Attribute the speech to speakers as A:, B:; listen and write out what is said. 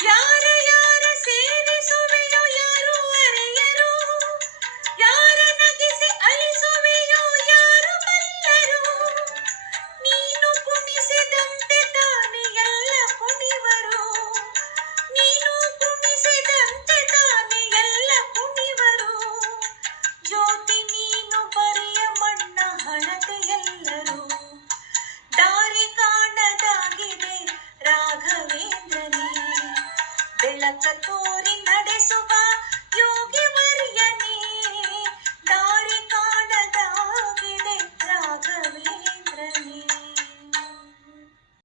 A: ಯಾರ ಕ್ಷೇತ್ರದತ್ತ ತೋರಿ ನಡೆಸುವ